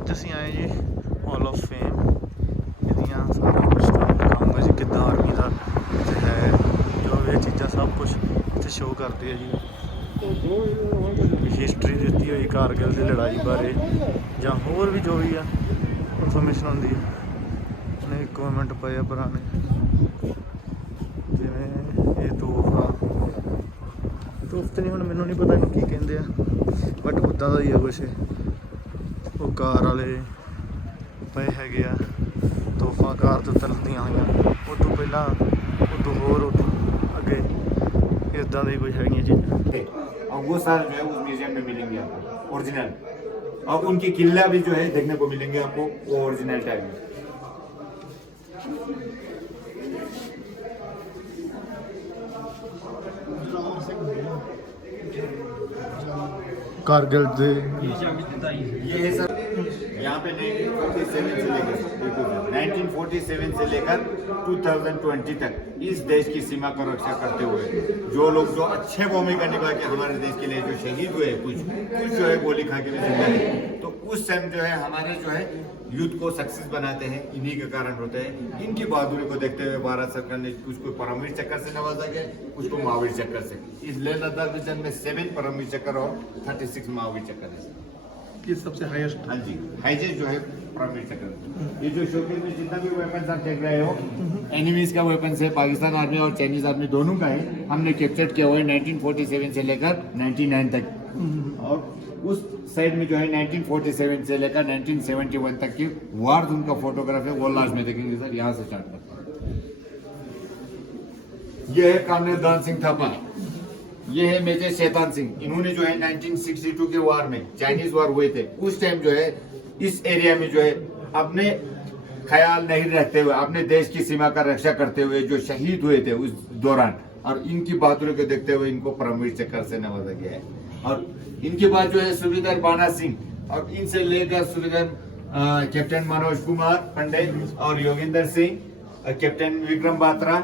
ਅੱਜ ਅਸੀਂ ਆਏ ਜੀ ਹਾਲ ਆਫ ਫੇਮ। ਇਹਦੀਆਂ ਸਾਰਾ ਕੁਝ ਤੁਹਾਨੂੰ ਦਿਖਾਊਂਗਾ ਜੀ, ਕਿੱਦਾਂ ਆਰਮੀ ਦਾ ਇੱਥੇ ਹੈ, ਜੋ ਵੀ ਇਹ ਚੀਜ਼ਾਂ ਸਭ ਕੁਝ ਇੱਥੇ ਸ਼ੋਅ ਕਰਦੇ ਆ ਜੀ। ਹਿਸਟਰੀ ਦਿੱਤੀ ਹੋਈ ਕਾਰਗਿਲ ਦੀ ਲੜਾਈ ਬਾਰੇ ਜਾਂ ਹੋਰ ਵੀ ਜੋ ਵੀ ਆ ਇਨਫੋਰਮੇਸ਼ਨ ਹੁੰਦੀ ਹੈ। ਉਹਨੇ ਕਮੈਂਟ ਪਏ ਆ ਪੁਰਾਣੇ, ਜਿਵੇਂ ਇਹ ਤੋਹਫਾ ਤੇ ਨਹੀਂ, ਹੁਣ ਮੈਨੂੰ ਨਹੀਂ ਪਤਾ ਇਹਨੂੰ ਕੀ ਕਹਿੰਦੇ ਆ, ਬਟ ਉੱਦਾਂ ਦਾ ਹੀ ਆ ਕੁਛ। ਉਹ ਕਾਰ ਵਾਲੇ ਪਏ ਹੈਗੇ ਆ, ਤੋਹਫਾ ਕਾਰ ਤੋਂ ਤਲਦੀਆਂ ਹੋਈਆਂ। ਉਹ ਤੋਂ ਪਹਿਲਾਂ ਉਹ ਤੋਂ ਹੋਰ ਉਹ ਤੋਂ ਅੱਗੇ ਇੱਦਾਂ ਦੀ ਕੁਝ ਹੈਗੀਆਂ चीज़ां। और वो सारे जो है उस म्यूजियम में मिलेंगे आपको ओरिजिनल, और उनकी किला भी जो है देखने को मिलेंगे आपको, वो ओरिजिनल टाइप में। कारगिल दे ये है सर, यहाँ पे 1947 से लेकर 2020 तक इस देश की सीमा को रक्षा करते हुए जो लोग जो अच्छे भूमिका निभा के हमारे देश के लिए जो शहीद हुए, कुछ जो है गोली खा के भी जिंदा है, तो उस टाइम जो है हमारे जो है यूथ को सक्सेस बनाते हैं, इन्हीं के कारण होते हैं। इनकी बहादुरी को देखते हुए भारत सरकार ने कुछ को परमवीर चक्र से नवाजा गया, कुछ को महावीर चक्र से। इस लेह लद्दाख रीजन में 7 परमवीर चक्र और 36 महावीर चक्र है। ये सबसे हाईएस्ट। हाँ जी, हाईएस्ट जो है परमवीर चक्र। ये जो शोकेस में जितना भी वेपन्स आप देख रहे हो, एनिमीज का वेपन्स है, पाकिस्तान आर्मी और चाइनीज आर्मी दोनों का है। हमने कैप्चर किया हुआ है 1947 से लेकर 99 तक, और उस साइड में जो है 1947 से लेकर 1971 तक की वार जोन का फोटोग्राफ है, वो लास्ट में देखेंगे सर। यहाँ से स्टार्ट करते हैं। ये है कर्नल दान सिंह थापा, ये है मेजर शैतान सिंह। इन्होंने जो है 1962 के वार में, चाइनीज वार हुए थे, उस टाइम जो है इस एरिया में जो है अपने ख्याल नहीं रखते हुए अपने देश की सीमा का रक्षा करते हुए जो शहीद हुए थे उस दौरान, और इनकी बहादुरी को देखते हुए इनको परमवीर चक्र से नवाजा गया है। और इनके बाद जो है सूबेदार बाणा सिंह, और इनसे लेकर सूबेदार कैप्टन मनोज कुमार पंडित और योगेंद्र सिंह, कैप्टन विक्रम बात्रा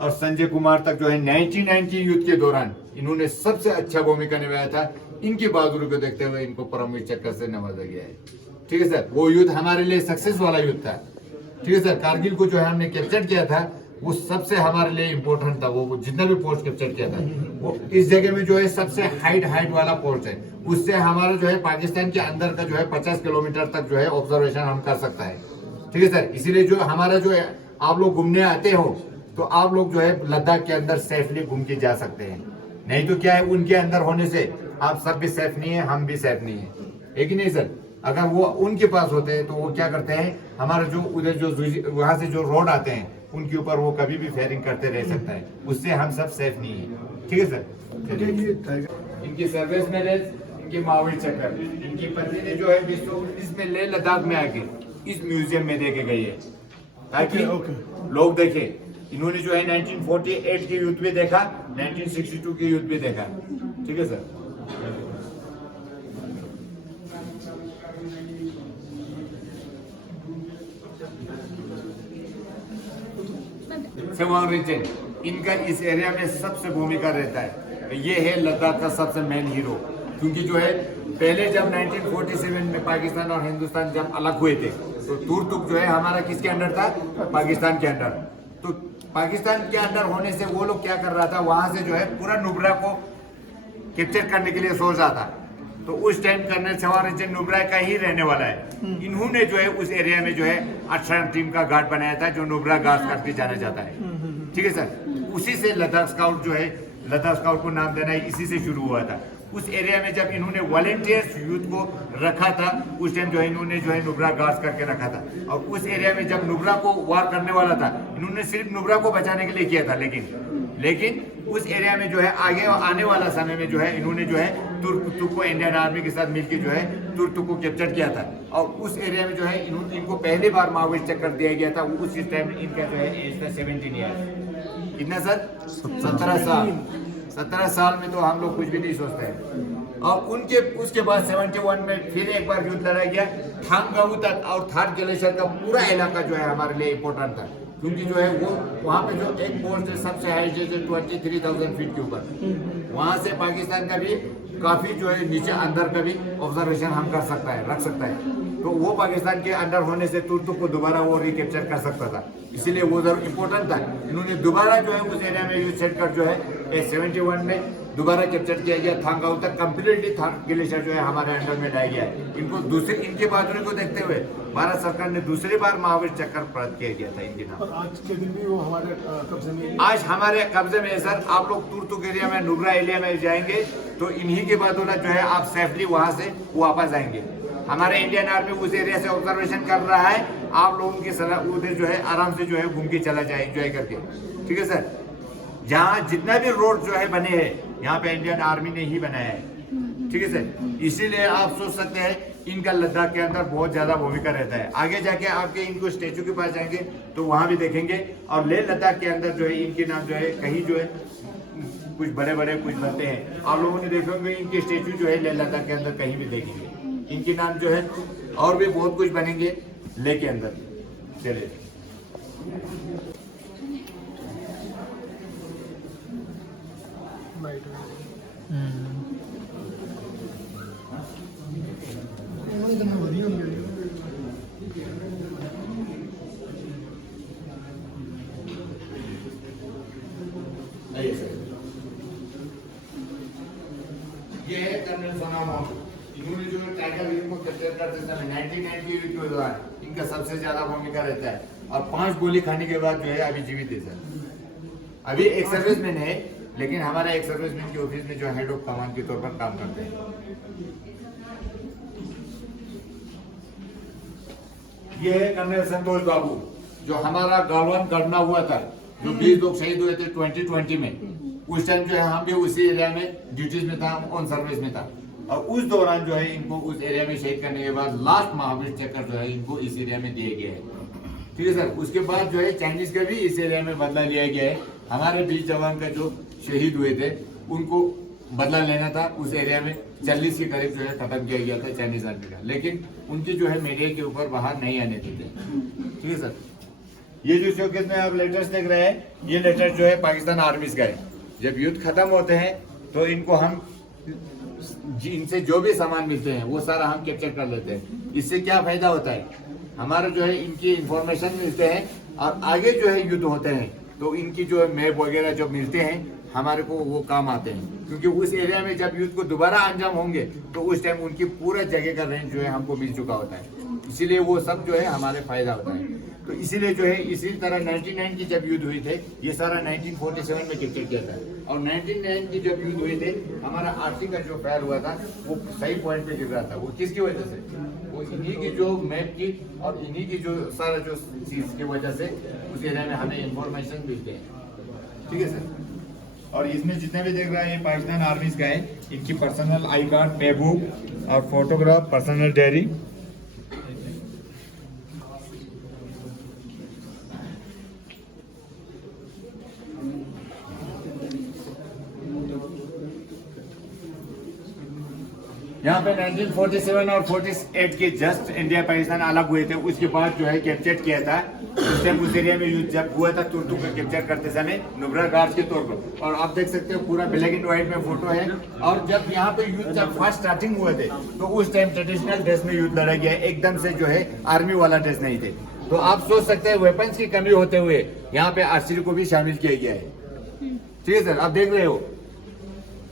और संजय कुमार तक जो है 1990 युद्ध के दौरान इन्होंने सबसे अच्छा भूमिका निभाया था। इनकी बहादुरी को देखते हुए इनको परमवीर चक्र से नवाजा गया है। ठीक है सर, वो युद्ध हमारे लिए सक्सेस वाला युद्ध था। ठीक है सर, कारगिल को जो है हमने कैप्चर किया था, वो सबसे हमारे लिए इम्पोर्टेंट था। वो जितना भी पोस्ट कैप्चर किया था, वो इस जगह में जो है सबसे हाइट वाला पोस्ट है। उससे हमारा जो है पाकिस्तान के अंदर का जो है 50 किलोमीटर तक जो है ऑब्जर्वेशन हम कर सकता है। ठीक है सर, इसीलिए जो हमारा जो है आप लोग घूमने आते हो तो आप लोग जो है लद्दाख के अंदर सेफली घूम के जा सकते हैं। नहीं तो क्या है, उनके अंदर होने से आप सब भी सेफ नहीं है, हम भी सेफ नहीं है, है कि नहीं सर। अगर वो उनके पास होते हैं तो वो क्या करते हैं, हमारा जो उधर जो वहां से जो रोड आते हैं उनके ऊपर वो कभी भी फायरिंग करते रह सकता है, उससे हम सब सेफ नहीं है। ठीक है सर। इनकी सर्विस मैरिज, इनकी महावीर चक्र, इनकी पत्नी ने जो है 1919 में लेह लद्दाख में आके इस म्यूजियम में देके गई है, ताकि लोग देखें। इन्होंने जो है 1948 के युद्ध भी देखा, 1962 के युद्ध भी देखा। ठीक है सर। सेवान रीजन, इनका इस एरिया में सबसे भूमिका रहता है। ये है लद्दाख का सबसे मेन हीरो, क्योंकि जो है पहले जब 1947 में पाकिस्तान और हिंदुस्तान जब अलग हुए थे तो तुर्तुक जो है हमारा किसके अंडर था, पाकिस्तान के अंडर। तो पाकिस्तान के अंडर होने से वो लोग क्या कर रहा था, वहां से जो है पूरा नुब्रा को कैप्चर करने के लिए सोच रहा था। तो उस टाइम कर्नल सेवान रीजन नुब्रा का ही रहने वाला है। इन्होंने जो है उस एरिया में जो है 18 टीम का गार्ड बनाया था, जो नुब्रा गार्ड करके जाना जाता है। ठीक है सर, उसी से लद्दाख स्काउट जो है, लद्दाख स्काउट को नाम देना इसी से शुरू हुआ था। उस एरिया में जब इन्होंने वॉलेंटियर्स यूथ को रखा था, उस टाइम जो है इन्होंने जो है नुब्रा गार्ड्स करके रखा था। और उस एरिया में जब नुब्रा को वार करने वाला था, इन्होंने सिर्फ नुब्रा को बचाने के लिए किया था, लेकिन उस एरिया में जो है आगे आने वाला समय में जो है इन्होंने जो है तुर्क को इंडियन आर्मी के साथ मिलकर जो है तुर्क को कैप्चर किया था। और उस एरिया में जो है इनको पहली बार महावीर चक्र दिया गया था। उस टाइम इनका जो है एज था 17 ईयर। कितना सर? 17 साल। 17 साल में तो हम लोग कुछ भी नहीं सोचते हैं। और उनके उसके बाद 71 में फिर एक बार युद्ध लड़ा गया। थांगगाऊ तक और थार ग्लेशियर का पूरा इलाका जो है हमारे लिए इम्पोर्टेंट था, क्योंकि जो है वो वहाँ पे जो एक पोस्ट है सबसे हाई जो 23,000 फीट के ऊपर, वहाँ से पाकिस्तान का भी काफी जो है नीचे अंदर का भी ऑब्जर्वेशन हम कर सकता है, रख सकता है। तो वो पाकिस्तान के अंडर होने से तुर्क को दोबारा वो रिकैप्चर कर सकता था, इसीलिए वो जरूर इम्पोर्टेंट था। इन्होंने दोबारा जो है उस एरिया में यूज सेट कर जो है 71 में दोबारा कैप्चर किया गया। थांगाऊ तक कम्प्लीटली थांग ग्लेशियर जो है हमारे अंडर में लाया गया है। इनको दूसरे इनके बहादुरी को देखते हुए भारत सरकार ने दूसरी बार महावीर चक्र प्रदान किया गया था इनके नाम। आज के दिन भी वो हमारे कब्जे में, आज हमारे कब्जे में है सर। आप लोग तुर्तुक एरिया में नुब्रा एरिया में जाएंगे तो इन्हीं के बहादुर जो है आप सेफली वहां से वापस आएंगे। हमारे इंडियन आर्मी उस एरिया से ऑब्जर्वेशन कर रहा है, आप लोगों की सलाह उधर जो है आराम से जो है घूम के चला जाए एंजॉय करके, ठीक है सर। जहाँ जितना भी रोड जो है बने हैं यहाँ पे इंडियन आर्मी ने ही बनाया है, ठीक है सर। इसीलिए आप सोच सकते हैं इनका लद्दाख के अंदर बहुत ज्यादा भूमिका रहता है। आगे जाके आपके इनको स्टेचू के पास जाएंगे तो वहां भी देखेंगे। और लेह लद्दाख के अंदर जो है इनके नाम जो है कहीं जो है कुछ बड़े बड़े कुछ बनते हैं, आप लोगों ने देखे होंगे इनके स्टेचू जो है लेह लद्दाख के अंदर कहीं भी देखेंगे इनके नाम जो है। और भी बहुत कुछ बनेंगे लेह के अंदर। चलिए ये है कर्नल सोना मोहम्मद। इन्होंने जो टाइगर हिल को कैप्चर करते समय 1998 के दौरान इनका सबसे ज्यादा भूमिका रहता है। और 5 गोली खाने के बाद जो है अभी जीवित है सर। अभी एक सर्विसमैन है, लेकिन हमारा एक सर्विसमैन के ऑफिस में जो हेड ऑफ कमांड के तौर पर काम करते हैं। ये है कर्नल संतोष बाबू, जो हमारा गालवान करना हुआ था, जो 20 लोग शहीद हुए थे 2020 में। उस टाइम जो है हम भी उसी एरिया में ड्यूटीज में था, ऑन सर्विस में था। और उस दौरान जो है इनको उस एरिया में शहीद करने के बाद लास्ट महावीर चक्र जो है इनको इस एरिया में दिया गया है, ठीक है सर। उसके बाद जो है चाइनीज का भी इस एरिया में बदला लिया गया है। हमारे 20 जवान का जो शहीद हुए थे उनको बदला लेना था। उस एरिया में 40 के करीब जो है खत्म किया गया था चाइनीज आर्मी का, लेकिन उनकी जो है मीडिया के ऊपर बाहर नहीं आने देते, ठीक है सर। ये जो शोकेस में आप लेटर्स देख रहे हैं, ये लेटर जो है पाकिस्तान आर्मीज का है। जब युद्ध खत्म होते हैं तो इनको हम इनसे जो भी सामान मिलते हैं वो सारा हम कैप्चर कर लेते हैं। इससे क्या फायदा होता है, हमारा जो है इनकी इंफॉर्मेशन मिलते हैं और आगे जो है युद्ध होते हैं तो इनकी जो मैप वगैरह जो मिलते हैं हमारे को वो काम आते हैं। क्योंकि उस एरिया में जब युद्ध को दोबारा अंजाम होंगे तो उस टाइम उनकी पूरा जगह का रेंज जो है हमको मिल चुका होता है, इसीलिए वो सब जो है हमारे फायदा होता है। तो इसीलिए जो है इसी तरह 99 की जब युद्ध हुई थे ये सारा 1947 में कैप्चर किया था। और 99 की जब युद्ध हुए थे हमारा आरसी का जो फायर हुआ था वो सही पॉइंट पे गिर रहा था। वो किसकी वजह से, वो इन्हीं की जो मैप की और इन्हीं की जो सारा जो चीज की वजह से उस एरिया में हमें इंफॉर्मेशन मिलते हैं, ठीक है सर। और इसमें जितने भी देख रहा है ये पाकिस्तान आर्मीज का है। इनकी पर्सनल आई कार्ड, पे बुक और फोटोग्राफ, पर्सनल डायरी। यहाँ पे 1947 और 48 के जस्ट इंडिया पाकिस्तान अलग हुए थे, उसके बाद जो है कैप्चर किया था। उस टाइम उस एरिया में युद्ध जब हुआ था तुर्तुक को कैप्चर करते समय नुब्रा गार्ड के तौर पर। और आप देख सकते हो पूरा ब्लैक एंड व्हाइट में फोटो है। और जब यहाँ पे युद्ध जब फर्स्ट स्टार्टिंग हुए थे तो उस टाइम ट्रेडिशनल ड्रेस में युद्ध लड़ा गया, एकदम से जो है आर्मी वाला ड्रेस नहीं थे। तो आप सोच सकते हैं वेपन्स की कमी होते हुए यहाँ पे आर्चरी को भी शामिल किया गया है, ठीक है सर, आप देख रहे हो।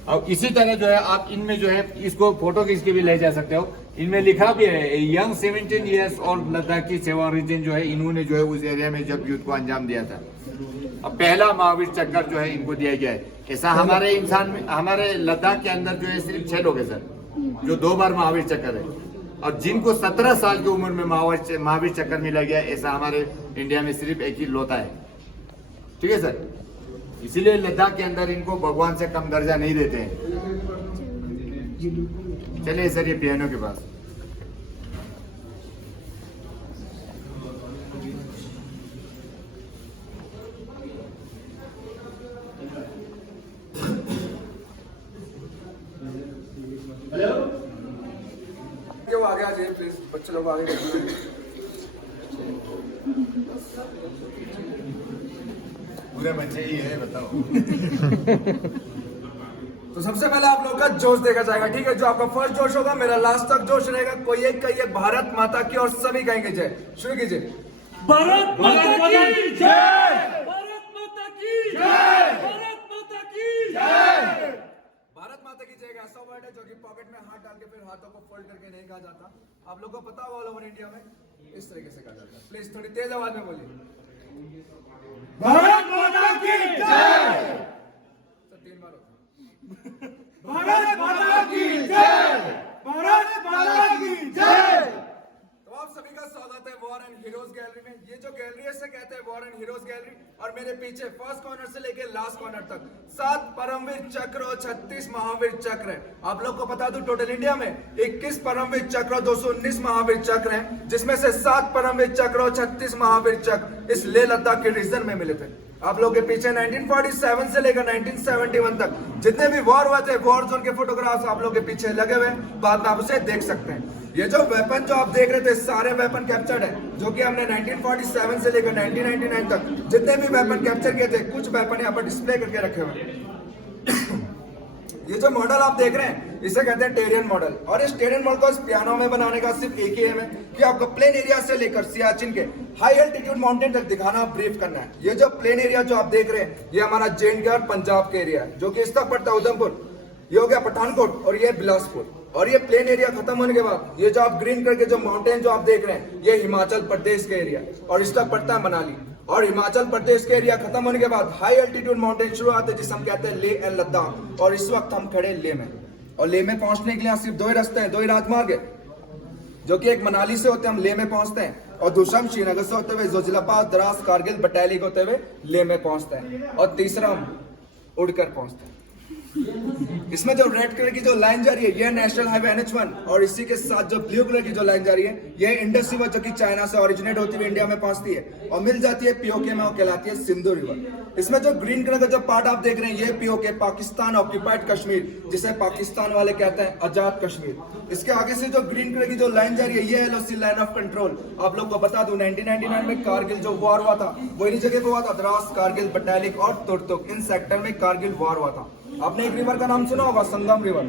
और इसी तरह जो है आप इनमें जो है इसको फोटो खींच के भी ले जा सकते हो। इनमें लिखा भी है यंग 17 ईयर्स और लद्दाख की सेवा रीजन जो है इन्होंने जो है उस एरिया में जब युद्ध को अंजाम दिया था। अब पहला महावीर चक्कर जो है इनको दिया गया है। ऐसा हमारे इंसान में हमारे लद्दाख के अंदर जो है सिर्फ 6 लोग है सर जो 2 बार महावीर चक्कर है। और जिनको 17 साल की उम्र में महावीर चक्कर मिला गया, ऐसा हमारे इंडिया में सिर्फ एक ही लोता है, ठीक है सर। इसीलिए लद्दाख के अंदर इनको भगवान से कम दर्जा नहीं देते हैं। चलिए सर ये पियानो के पास। हेलो, क्यों आगे आ जाइए प्लीज, बच्चे लोग आगे पूरे बच्चे ही है, बताओ। तो सबसे पहले आप लोग का जोश देखा जाएगा, ठीक है। जो आपका फर्स्ट जोश होगा मेरा लास्ट तक जोश रहेगा। कोई एक कहिए भारत माता की और सभी कहेंगे जय। शुरू कीजिए। भारत माता की जय, भारत माता की जय, भारत माता की जय। भारत माता की जय ऐसा वर्ड है जो कि पॉकेट में हाथ डाल के फिर हाथों को फोल्ड करके नहीं कहा जाता। आप लोग को पता होगा ऑल ओवर इंडिया में इस तरीके से कहा जाता है। प्लीज थोड़ी तेज आवाज में बोलिए। भारत माता की जय, तो 3 बार होता है। भारत माता की जय, भारत माता की जय। तो आप सभी का स्वागत है वॉर एंड हीरोज गैलरी में। ये जो गैलरी है इसे कहते हैं वॉर एंड हीरोज गैलरी। और मेरे पीछे फर्स्ट कॉर्नर से लेके लास्ट कॉर्नर तक 7 परमवीर चक्र और 36 महावीर चक्र है। आप लोग को बता दूं टोटल इंडिया में 21 परमवीर चक्र और 219 महावीर चक्र हैं, जिसमें से 7 परमवीर चक्र और 36 महावीर चक्र इस लेह लद्दाख के रीजन में मिले थे। आप लोग के पीछे 1947 से लेकर 1971 तक जितने भी वॉर हुए थे, वॉर जोन के फोटोग्राफ्स आप लोग के पीछे लगे हुए हैं। बाद में आप उसे देख सकते हैं। ये जो वेपन जो आप देख रहे थे सारे वेपन कैप्चर्ड है, जो कि हमने 1947 से लेकर 1999 तक जितने भी वेपन कैप्चर किए थे, कुछ वेपन यहाँ पर डिस्प्ले करके रखे हुए हैं। ये जो मॉडल आप देख रहे हैं इसे कहते हैं टेरियन मॉडल। और इस टेरियन मॉडल को इस पियानो में बनाने का सिर्फ एक ही एम है कि आपको प्लेन एरिया से लेकर सियाचिन के हाई एल्टीट्यूड माउंटेन तक दिखाना, ब्रीफ करना है। ये जो प्लेन एरिया जो आप देख रहे हैं ये हमारा जे.एंड.के और पंजाब के एरिया है, जो कि इस तक पड़ता है उधमपुर, ये हो गया पठानकोट और ये बिलासपुर। और ये प्लेन एरिया खत्म होने के बाद ये जो आप ग्रीन करके जो माउंटेन जो आप देख रहे हैं ये हिमाचल प्रदेश के एरिया और इस तक पड़ता है मनाली। और हिमाचल प्रदेश के एरिया खत्म होने के बाद हाई एल्टीट्यूड माउंटेन शुरू आते हैं जिसे हम कहते हैं लेह एंड लद्दाख। और इस वक्त हम खड़े लेह में। और लेह में पहुंचने के लिए सिर्फ 2 ही रास्ते हैं, 2 ही राजमार्ग है, जो कि एक मनाली से होते हम लेह में पहुंचते हैं और दूसरा हम श्रीनगर से होते हुए जोजिलापास, द्रास, कारगिल, बटालिक होते हुए लेह में पहुंचते हैं। और तीसरा हम उड़कर पहुंचते हैं। इसमें जो रेड कलर की जो लाइन जा रही है ये नेशनल हाईवे NH1 और इसी के साथ जो ब्लू कलर की जो लाइन जा रही है ये इंडस रिवर, जो कि चाइना से ओरिजिनेट होती हुई इंडिया में पहुंचती है और मिल जाती है पीओके में और कहलाती है सिंधु रिवर। इसमें जो ग्रीन कलर का जो पार्ट आप देख रहे हैं ये पीओके, पाकिस्तान ऑक्यूपाइड कश्मीर, जिसे पाकिस्तान वाले कहते हैं आजाद कश्मीर। इसके आगे से जो ग्रीन कलर की जो लाइन जा रही है ये LOC, लाइन ऑफ कंट्रोल। आप लोग को बता दूं 1999 में कारगिल जो वॉर हुआ था वो इन्हीं जगह पे हुआ था, द्रास, कारगिल, बटालिक और तुर्तुक, इन सेक्टर में कारगिल वॉर हुआ था। आपने एक रिवर का नाम सुना होगा, संगम रिवर।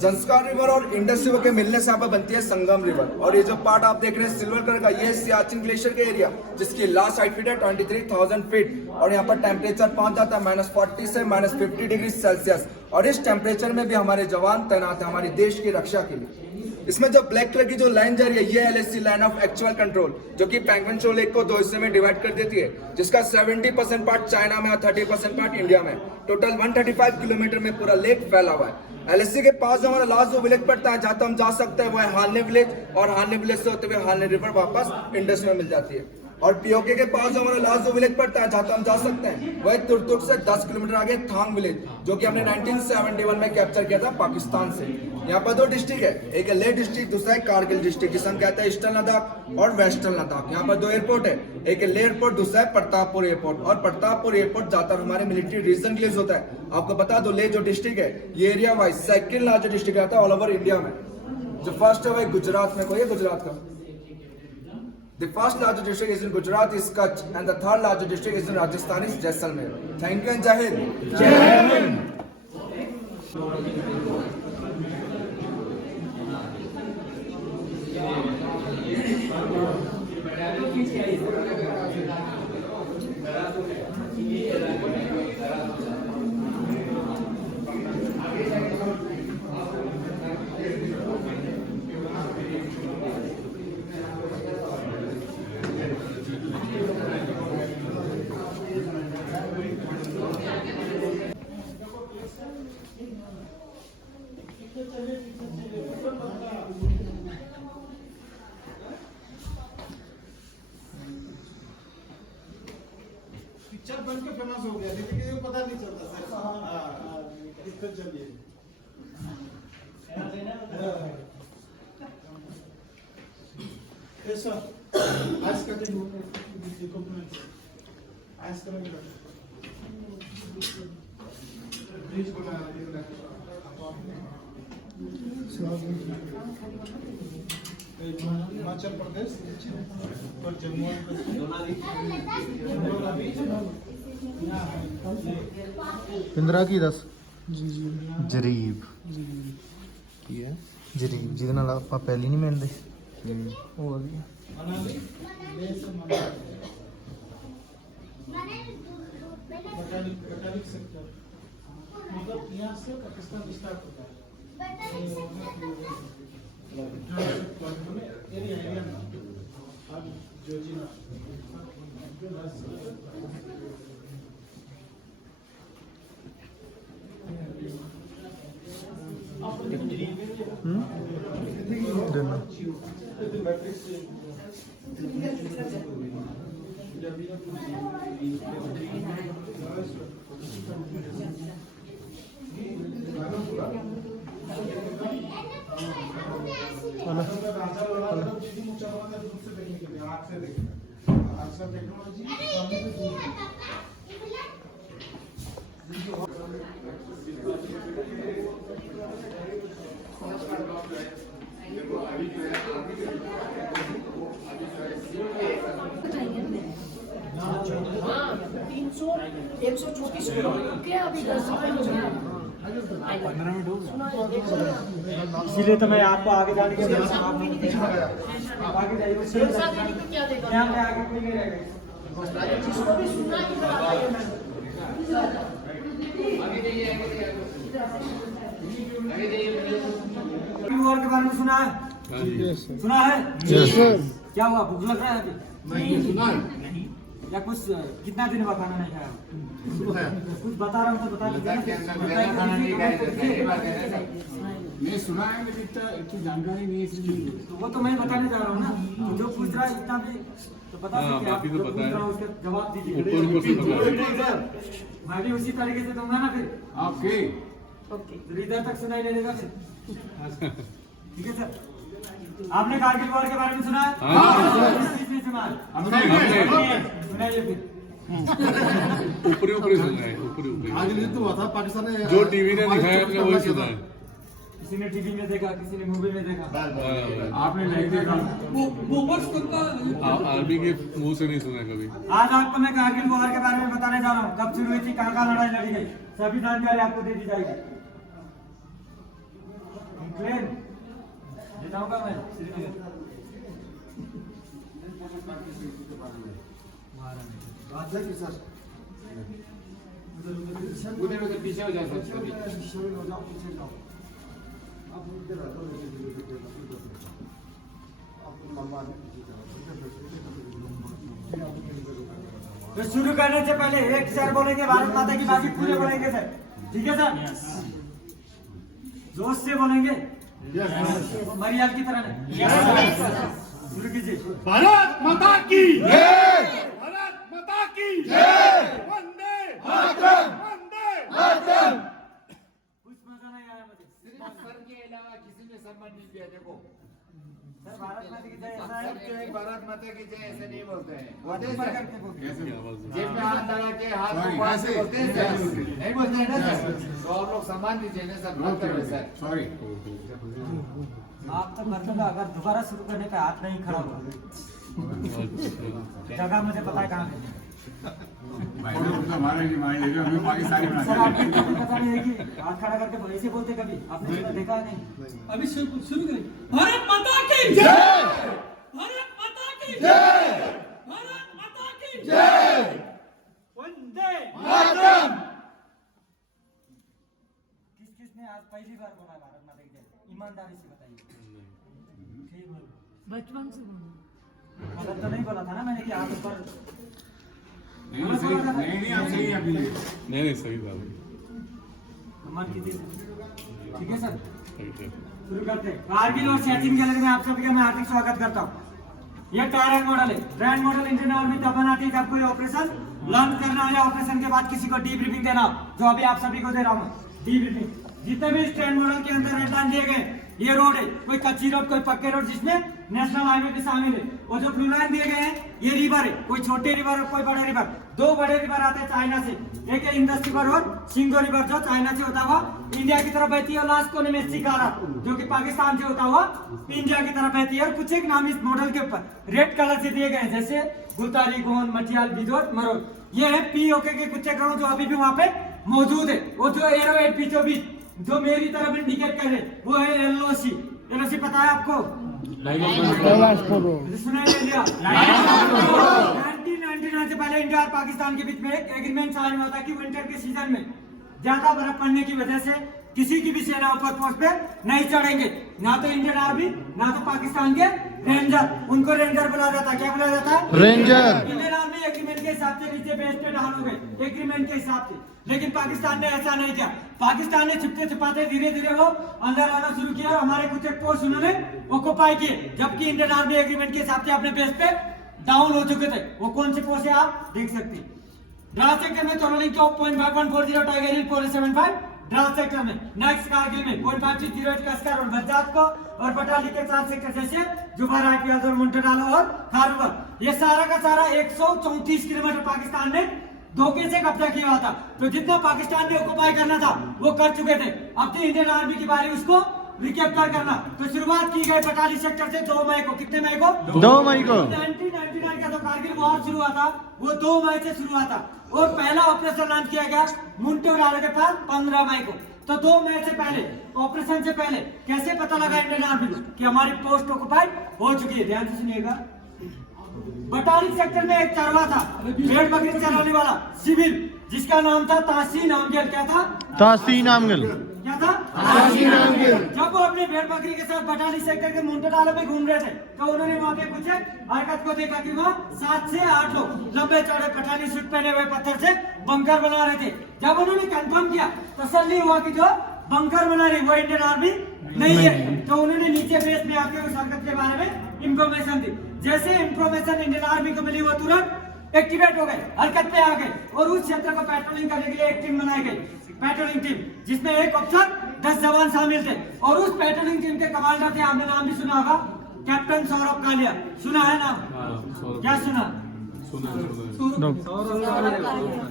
जंस्कार रिवर और इंडस रिवर के मिलने से यहाँ पर बनती है संगम रिवर। और ये जो पार्ट आप देख रहे हैं सिल्वर कलर का ये सियाचिन ग्लेशियर के एरिया, जिसकी लास्ट हाइट फीट है 23,000 फीट। और यहाँ पर टेम्परेचर पहुंच जाता है -40 से -50 डिग्री सेल्सियस। और इस टेम्परेचर में भी हमारे जवान तैनात है हमारे देश की रक्षा के लिए। इसमें जो ब्लैक कलर की जो लाइन जा रही है ये LSC, line of actual control, जो कि पेंगुइन शो लेक को 2 हिस्से में डिवाइड कर देती है, जिसका 70% पार्ट चाइना में और 30% पार्ट इंडिया में। टोटल 135 किलोमीटर में पूरा लेक फैला हुआ है। LSC के पास जो हमारा लास्ट जो विलेज पड़ता है जहां हम जा सकते हैं वो है हालने विलेज। और हालने विलेज से होते हुए हालने रिवर वापस इंडस में मिल जाती है। और पीओके के पास जो हमारा लास्ट जो विलेज पड़ता है जहां हम जा सकते हैं वह तुर्तुक से 10 किलोमीटर आगे थांग विलेज, जो कि हमने 1971 में कैप्चर किया था पाकिस्तान से। यहाँ पर 2 डिस्ट्रिक्ट है, एक है लेह डिस्ट्रिक्ट, दूसरा है कारगिल डिस्ट्रिक्ट, जिसे हम कहते हैं ईस्टर्न लद्दाख और वेस्टर्न लद्दाख। यहाँ पर 2 एयरपोर्ट है, एक है लेह एयरपोर्ट, दूसरा है प्रतापपुर एयरपोर्ट। और प्रतापपुर एयरपोर्ट ज्यादातर हमारे मिलिट्री रीजन के लिए होता है। आपको बता दो लेह जो डिस्ट्रिक्ट है ये area wise second largest district आता है ऑल ओवर इंडिया में। जो फर्स्ट है वह गुजरात में, कोई है गुजरात का? The first largest district is in Gujarat is Kutch and the third largest district is in Rajasthan is Jaisalmer. Thank you and Jai Hind. Jai Hind. Picture बन के फेमस हो गया लेकिन ये पता नहीं चलता सर। हाँ पिक्चर चलिए ऐसा आज का दिन देखो आज करेंगे ब्रिज बना हिमाचल प्रदेश और जम्मू पिंदरा की 10 ਜਰੀਬ ਕੀ ਹੈ ਜਰੀਬ ਜਿਹਦੇ ਨਾਲ ਆਪਾਂ ਪਹਿਲੀ ਨਹੀਂ ਮਿਲਦੇ ਉਹ ਆ ਗਈ बटालिक सेक्टर मतलब यहाँ से पाकिस्तान स्टार्ट होता है एरिया अब जोजिना देना इसीलिए तो मैं आपको आगे जाने के लिए आगे जाइए आगे कोई नहीं रहेगा वॉर के बारे में सुना है सुना है क्या हुआ भूख लग रहा है अभी नहीं सुना या कुछ कितना दिन हुआ खाना नहीं खाया कुछ बता रहा हूँ तो बता दीजिए मैं सुना है लेकिन इतनी जानकारी नहीं है इसलिए वो तो मैं बताने जा रहा हूँ ना तो जो पूछ रहा है इतना भी तो बता सकते हैं आप जो पूछ रहा हूँ उसका जवाब दीजिए मैं भी उसी तरीके से दूंगा ना फिर आपके हृदय तक सुनाई नहीं देगा फिर ठीक है सर आपने कारगिल वॉर के बारे में सुना है किसने सुना है सुनाइए फिर ऊपरी ऊपरी सुना है ऊपरी ऊपरी आज युद्ध हुआ था पाकिस्तान ने जो टीवी ने दिखाया हमने वही सुना है किसी ने टीवी में देखा किसी ने मूवी में देखा आपने नहीं देखा आर्मी के मुंह से नहीं सुना कभी आज आपको मैं कारगिल वॉर के बारे में बताने जा रहा हूँ कब शुरू हुई थी कहाँ कहाँ लड़ाई लड़ी गई सभी जानकारी आपको दे दी जाएगी क्लियर जाऊंगा मैं श्रीनगर उधर उधर पीछे हो जा सकते तो शुरू करने से पहले एक शेर बोलेंगे भारत माता की बाकी पूरे बोलेंगे सर ठीक है सर जोश से बोलेंगे मरियाद की तरह नहीं शुरू कीजिए भारत माता की जय भारत माता की जय वंदे मातरम वंदे मातरम कुछ मजा नहीं आया मुझे सिर्फ सर के अलावा किसी ने सम्मान नहीं दिया देखो सर भारत माता की जय ऐसा है जो एक भारत माता की जय ऐसे नहीं बोलते हैं ऊपर करके बोलिए। जेब में हाथ लगा के हाथ को पास से बोलते हैं सर नहीं बोलते हैं ना सर तो और लोग सम्मान दीजिए ना सर मत करो सर सॉरी आप तो मतलब अगर दोबारा शुरू करने पे हाथ नहीं खड़ा होगा जगह मुझे पता है कहाँ है हमें पाकिस्तानी सर आपको पता नहीं है कि हाथ खड़ा करके ऐसे बोलते कभी आपने कभी देखा नहीं अभी शुरू करें भारत माता की जय भारत माता की जय भारत माता की जय वंदे मातरम किसने आज पहली बार बोला भारत माता की जय ईमानदारी से बताइए बचपन से बोलो गलत तो नहीं बोला था ना मैंने कि आप ऊपर नहीं आप सही अभी नहीं सही बात सम्मान कीजिए ठीक है सर है शुरू करते हैं कारगिल और सियाचिन गैलरी में आप सभी का मैं हार्दिक स्वागत करता हूँ ये टायरन मॉडल है ग्रैंड मॉडल इंडियन आर्मी तब बनाती है जब कोई ऑपरेशन लर्न करना है ऑपरेशन के बाद किसी को डीब्रीफिंग देना जो अभी आप सभी को दे रहा हूँ डीब्रीफिंग जितने भी स्टैंड मॉडल के अंदर रेड दिए गए ये रोड है कोई कच्ची रोड कोई पक्के रोड जिसमें नेशनल हाईवे भी शामिल है और जो ब्लू लाइन दिए गए हैं ये रिवर है कोई छोटे रिवर और कोई बड़े रिवर दो बड़े रिवर आते हैं चाइना से एक है इंडस रिवर और सिंगो रिवर जो चाइना से होता हुआ इंडिया की तरफ बहती है और लास्ट कोने में सिकारा जो कि पाकिस्तान से होता हुआ इंडिया की तरफ बहती है और कुछ एक नाम इस मॉडल के ऊपर रेड कलर से दिए गए हैं जैसे गुलतारी गोंद मटियाल बिजोर मरोड़ ये है पीओके के कुछ गाँव जो अभी भी वहाँ पे मौजूद है। वो जो एरो है बीचों बीच जो मेरी तरफ इंडिकेट कर रहे वो है एलओसी। एलओसी पता है आपको? सुना है लिया। 1999 से पहले इंडिया और पाकिस्तान के बीच में एक एग्रीमेंट साइन हुआ था कि विंटर के सीजन में ज्यादा बर्फ पड़ने की वजह से किसी की भी सेना ऊपर पोस्ट पे नहीं चढ़ेंगे, ना तो इंडियन आर्मी ना तो पाकिस्तान के रेंजर। उनको रेंजर बुला जाता है। क्या बुला जाता है? रेंजर। इंडियन आर्मी एग्रीमेंट के हिसाब से नीचे बेस पे डाउन हो गए एग्रीमेंट के हिसाब से, लेकिन पाकिस्तान ने ऐसा नहीं किया। पाकिस्तान ने छिपते छिपाते धीरे धीरे वो अंदर आना शुरू किया और हमारे कुछ एक पोस्ट उन्होंने ऑक्युपाई किए, जबकि इंडियन आर्मी एग्रीमेंट के हिसाब से अपने बेस पे डाउन हो चुके थे। वो कौन से पोस्ट है आप देख सकते हैं। ड्राफ्ट सेक्टर में टोरलिंग चौक 0.5140 टाइगर हिल 475 ड्राफ्ट सेक्टर में। नेक्स्ट कारगिल में 0.5608 कसकर और बज्जात को और बटाली के 4 सेक्टर जैसे जुबार आईपीएल और मुंटडालो और खारवर। ये सारा का सारा 134 किलोमीटर पाकिस्तान ने धोखे से कब्जा किया हुआ था। तो जितना पाकिस्तान ने ऑक्युपाई करना था वो कर चुके थे। अब थी इंडियन आर्मी की बारी उसको रिकैप्चर करना। तो शुरुआत की गई बटाली सेक्टर से 2 मई को। कितने मई को? 2 मई को। 1999 का जो कारगिल वॉर शुरू हुआ था वो 2 मई से शुरू हुआ था और पहला ऑपरेशन लॉन्च किया गया मुंटो डालो के पास 15 मई को। तो 2 मई से पहले ऑपरेशन से पहले कैसे पता लगा इंडियन आर्मी को कि हमारी पोस्ट ऑक्युपाइड हो चुकी है? ध्यान से सुनिएगा। बटाली सेक्टर में एक चरवा था, भेड़ बकरी चराने वाला सिविल, जिसका नाम था तासीन आमगेल। क्या था? तासीन आमगेल। क्या था? तासीन आमगेल। जब वो अपने भेड़ बकरी के साथ बटाली सेक्टर के मुंटडालो में घूम रहे थे तो उन्होंने वहाँ पे कुछ हरकत को देखा कि वहाँ 7 से 8 लोग लंबे चौड़े पठानी सूट पहने हुए पत्थर से बंकर बना रहे थे। जब उन्होंने कंफर्म किया तसल्ली हुआ कि जो बंकर बना रही वो इंडियन आर्मी नहीं है, तो उन्होंने नीचे बेस में आके उस हरकत के बारे में इंफॉर्मेशन दी। जैसे इंफॉर्मेशन इंडियन आर्मी को मिली वो तुरंत एक्टिवेट हो गए, हरकत पे आ गए और उस क्षेत्र को पेट्रोलिंग करने के लिए एक टीम बनाई गई, पेट्रोलिंग टीम, जिसमें एक अफसर 10 जवान शामिल थे। और उस पेट्रोलिंग टीम के कमांडर थे, आपने नाम भी सुना होगा, कैप्टन सौरभ कालिया। सुना है नाम? क्या सुना?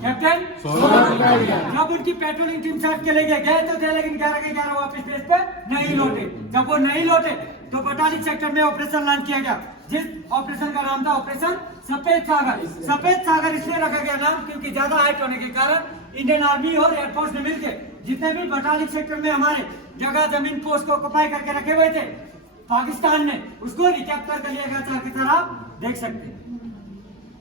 कैप्टन सौरभ कालिया। जब उनकी पेट्रोलिंग टीम सर्च के लिए गए तो थे, लेकिन 11 के 11 वापस बेस पे नहीं लौटे। जब वो नहीं लौटे तो बटाली सेक्टर में ऑपरेशन लॉन्च किया गया, जिस ऑपरेशन का नाम था ऑपरेशन सफेद सागर। सफेद सागर इसलिए रखा गया नाम क्योंकि ज्यादा हाइट होने के कारण इंडियन आर्मी और एयरफोर्स ने मिलकर जितने भी बटाली सेक्टर में हमारे जगह जमीन पोस्ट को ऑक्युपाई करके रखे हुए थे, पाकिस्तान ने उसको रिकैप्चर कर लिया गया। चार की तरह आप देख सकते हैं।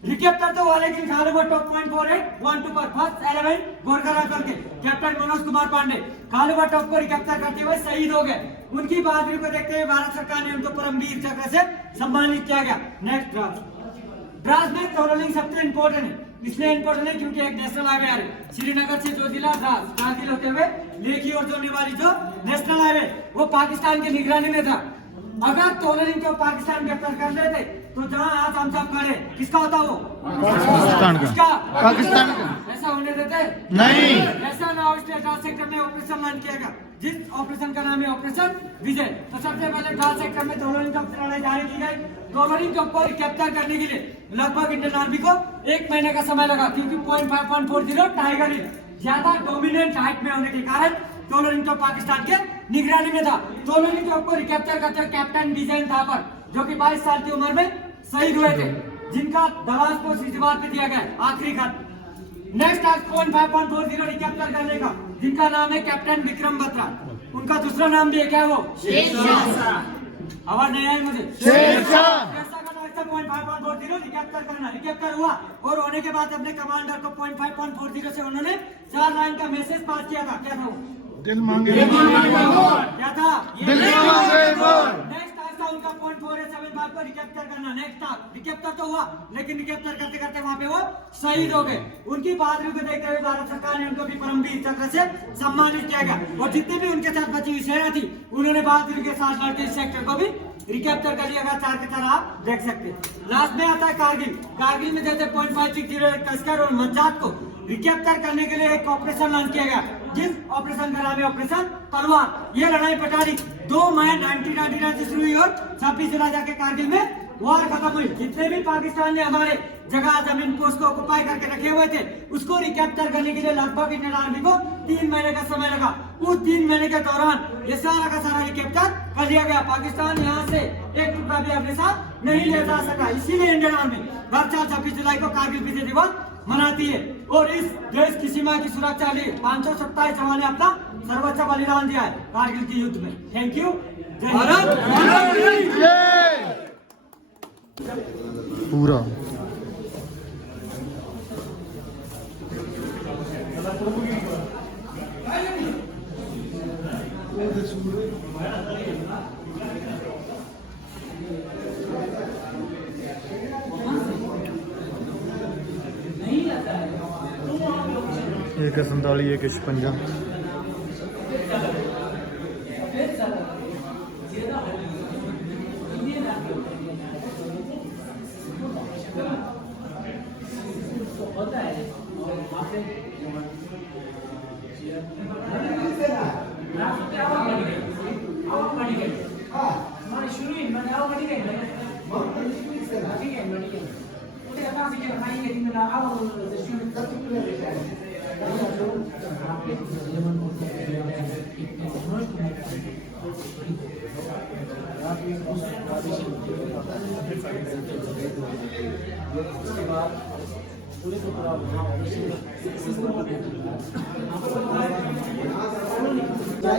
रिकैप्चर तो हुआ, लेकिन खालीवर टॉप 0.4812 पर फर्स्ट 11 गोरखा राइफल के कैप्टन मनोज कुमार पांडे खालीवर टॉप को रिकैप्चर करते हुए शहीद हो गए। उनकी बहादुरी को देखते हुए भारत सरकार ने उनको परमवीर चक्र से सम्मानित किया गया। नेक्स्ट द्रास में टोरलिंग सबसे इंपॉर्टेंट है, इसलिए इंपॉर्टेंट है क्योंकि एक नेशनल हाईवे आ रही श्रीनगर से जो जिला द्रास कारगिल होते हुए लेखी और जोड़ने वाली जो नेशनल हाईवे वो पाकिस्तान की निगरानी में था। अगर टोरलिंग को पाकिस्तान कैप्चर कर लेते तो जहाँ आज हम सब खड़े किसका होता वो? पाकिस्तान का। पाकिस्तान का। ऐसा होने देते नहीं। ऐसा ना द्रास सेक्टर में ऑपरेशन लॉन्च किया गया, जिस ऑपरेशन का नाम है ऑपरेशन विजय। तो सबसे पहले द्रास सेक्टर में टोरलिंग कप से लड़ाई जारी की गई। टोरलिंग कप को कैप्चर करने के लिए लगभग इंडियन आर्मी को 1 महीने का समय लगा, क्योंकि 0.5140 टाइगर हिल ज्यादा डोमिनेंट हाइट में होने के कारण टोरलिंग कप पाकिस्तान के निगरानी में था। टोरलिंग कप को रिकैप्चर करते कैप्टन विजय थापर, जो कि 22 साल की उम्र में शहीद हुए थे, जिनका दलाल को सिजवार पे दिया गया आखिरी खत। नेक्स्ट आज 0.5140 रिकैप्चर करने का, जिनका नाम है कैप्टन विक्रम बत्रा। उनका दूसरा नाम भी है, क्या वो? आवाज नहीं आई मुझे। शेरशाह का 0.5140 रिकैप्चर करना। रिकैप्चर हुआ और होने के बाद अपने कमांडर को 0.5140 से उन्होंने 4 लाइन का मैसेज पास किया था। क्या था वो? दिल मांगे क्या था? दिल मांगे मोर। नेक्स्ट आज था उनका 0.4875 को रिकैप्चर करना। नेक्स्ट था रिकैप्चर तो हुआ, लेकिन रिकैप्चर करते करते वहाँ पे वो शहीद हो गए। उनकी बहादुरी को देखते हुए भारत सरकार ने उनको भी परमवीर चक्र से सम्मानित किया गया। और जितने भी उनके साथ बची हुई सेना थी उन्होंने बहादुरी के साथ लड़के इस सेक्टर को भी रिकैप्चर कर लिया गया। 4 की तरह आप देख सकते हैं। लास्ट में आता है कारगिल। कारगिल में जैसे 0.5608 कसकर और मज्जात को रिकैप्चर करने के लिए एक ऑपरेशन लॉन्च किया गया, जिस ऑपरेशन का नाम है ऑपरेशन तलवार। ये लड़ाई पटारी 2 मई 1999 से शुरू हुई और 26 जुलाई जाके कारगिल में वॉर खत्म हुई। जितने भी पाकिस्तान ने हमारे जगह जमीन पोस्ट को ऑक्युपाई करके रखे हुए थे उसको रिकैप्चर करने के लिए लगभग इंडियन आर्मी को 3 महीने का समय लगा। उस 3 महीने के दौरान ये सारा का सारा रिकैप्चर कर लिया गया। पाकिस्तान यहाँ से एक टुकड़ा भी अपने साथ नहीं ले जा सका। इसीलिए इंडियन आर्मी हर साल 26 जुलाई को कारगिल विजय दिवस मनाती है और इस देश की सीमा की सुरक्षा लिए 527 जवान ने अपना सर्वोच्च बलिदान दिया है कारगिल के युद्ध में। Thank you. भारत पूरा एक 47 एक 56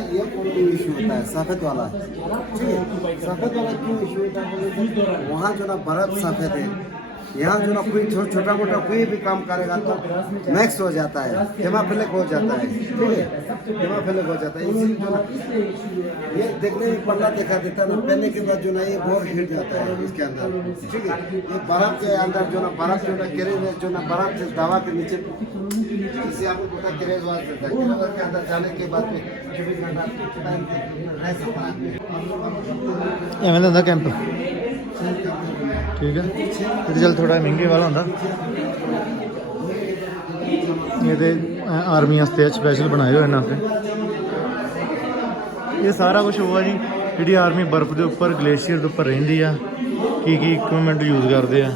ये कोई इशू होता है सफेद वाला, ठीक है। सफेद वाला क्यों इशू होता है? वहाँ जो ना बर्फ सफेद है, यहाँ जो ना कोई छोटा मोटा कोई भी काम करेगा तो मैक्स हो जाता है, हेमाफिलिक हो जाता है, ठीक है, हेमाफिलिक हो जाता है। इसी जो ना ये देखने में पल्ला दिखा देता है ना, पहनने के बाद जो ना ये बहुत हिट जाता है इसके अंदर, ठीक है। ये बर्फ के अंदर जो ना बर्फ जो ना केरेज जो ना बर्फ से दवा के नीचे इसे आपको पता केरेज वाला करता है। केरेज के अंदर जाने के बाद में 24 घंटा ਐਵੇਂ ਦਾ ਹੁੰਦਾ ਕੈਂਪ ਠੀਕ ਹੈ। ਇਹਦੇ ਚੱਲ ਥੋੜਾ ਮਹਿੰਗੇ ਵਾਲਾ ਹੁੰਦਾ, ਇਹਦੇ ਆਰਮੀ ਵਾਸਤੇ ਸਪੈਸ਼ਲ ਬਣਾਏ ਹੋਏ ਇਹਨਾਂ ਤੇ। ਇਹ ਸਾਰਾ ਕੁਝ ਹੋਆ ਜੀ ਜਿਹੜੀ ਆਰਮੀ ਬਰਫ਼ ਦੇ ਉੱਪਰ ਗਲੇਸ਼ੀਅਰ ਦੇ ਉੱਪਰ ਰਹਿੰਦੀ ਆ, ਕੀ ਕੀ ਇਕਵਿਪਮੈਂਟ ਯੂਜ਼ ਕਰਦੇ ਆ,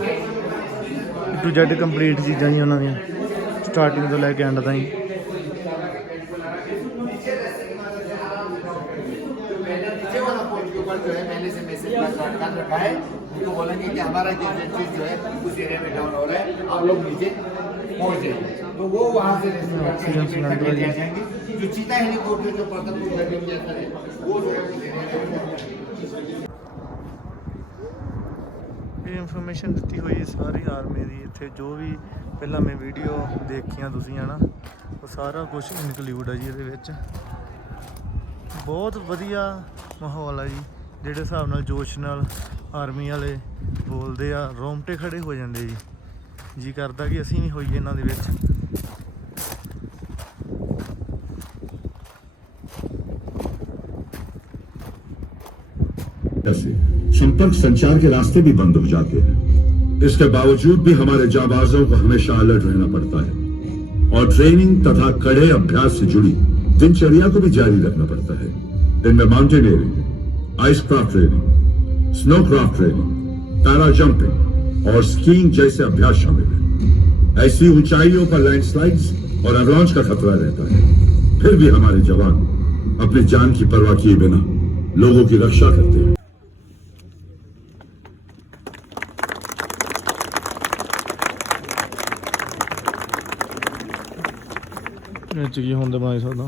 ਟੂ ਜ਼ੈਡ ਕੰਪਲੀਟ ਚੀਜ਼ਾਂ ਜੀ ਉਹਨਾਂ ਦੀਆਂ ਸਟਾਰਟਿੰਗ ਤੋਂ ਲੈ ਕੇ ਐਂਡ ਤਾਈਂ। जो है पहले से मैसेज कर रखा है, उनको बोलेंगे कि हमारा चीज जो है उस एरिया में डाउन हो रहा है, आप लोग नीचे पहुंच जाइए, तो वो वहाँ से दिया जाएंगे। जो चीता हेलीकॉप्टर जो प्रथम है वो जो है ਇਹ ਇਨਫੋਰਮੇਸ਼ਨ ਦਿੱਤੀ ਹੋਈ ਹੈ ਸਾਰੀ ਆਰਮੀ ਦੀ। ਇੱਥੇ ਜੋ ਵੀ ਪਹਿਲਾਂ ਮੈਂ ਵੀਡੀਓ ਦੇਖੀਆਂ ਤੁਸੀਂ ਹੈ ਨਾ, ਉਹ ਸਾਰਾ ਕੁਝ ਇਨਕਲੂਡ ਹੈ ਜੀ ਇਹਦੇ ਵਿੱਚ। ਬਹੁਤ ਵਧੀਆ ਮਾਹੌਲ ਹੈ ਜੀ, ਜਿਹੜੇ ਹਿਸਾਬ ਨਾਲ ਜੋਸ਼ ਨਾਲ ਆਰਮੀ ਵਾਲੇ ਬੋਲਦੇ ਆ, ਰੋਂਗਟੇ ਖੜੇ ਹੋ ਜਾਂਦੇ ਜੀ ਕਰਦਾ ਕਿ ਅਸੀਂ ਵੀ ਹੋਈਏ ਇਹਨਾਂ ਦੇ ਵਿੱਚ। संपर्क संचार के रास्ते भी बंद हो जाते हैं। इसके बावजूद भी हमारे जाबाजों को हमेशा अलर्ट रहना पड़ता है और ट्रेनिंग तथा कड़े अभ्यास से जुड़ी दिनचर्या को भी जारी रखना पड़ता है। इनमें mountaineering, ice craft training, snowcraft training, para jumping और स्कीइंग जैसे अभ्यास शामिल है। ऐसी ऊंचाइयों पर लैंडस्लाइड्स और अवलांच का खतरा रहता है, फिर भी हमारे जवान अपनी जान की परवाह किए बिना लोगों की रक्षा करते हैं। ਇਹ 'ਚ ਕੀ ਹੁੰਦਾ ਬਣਾ ਸਕਦਾ।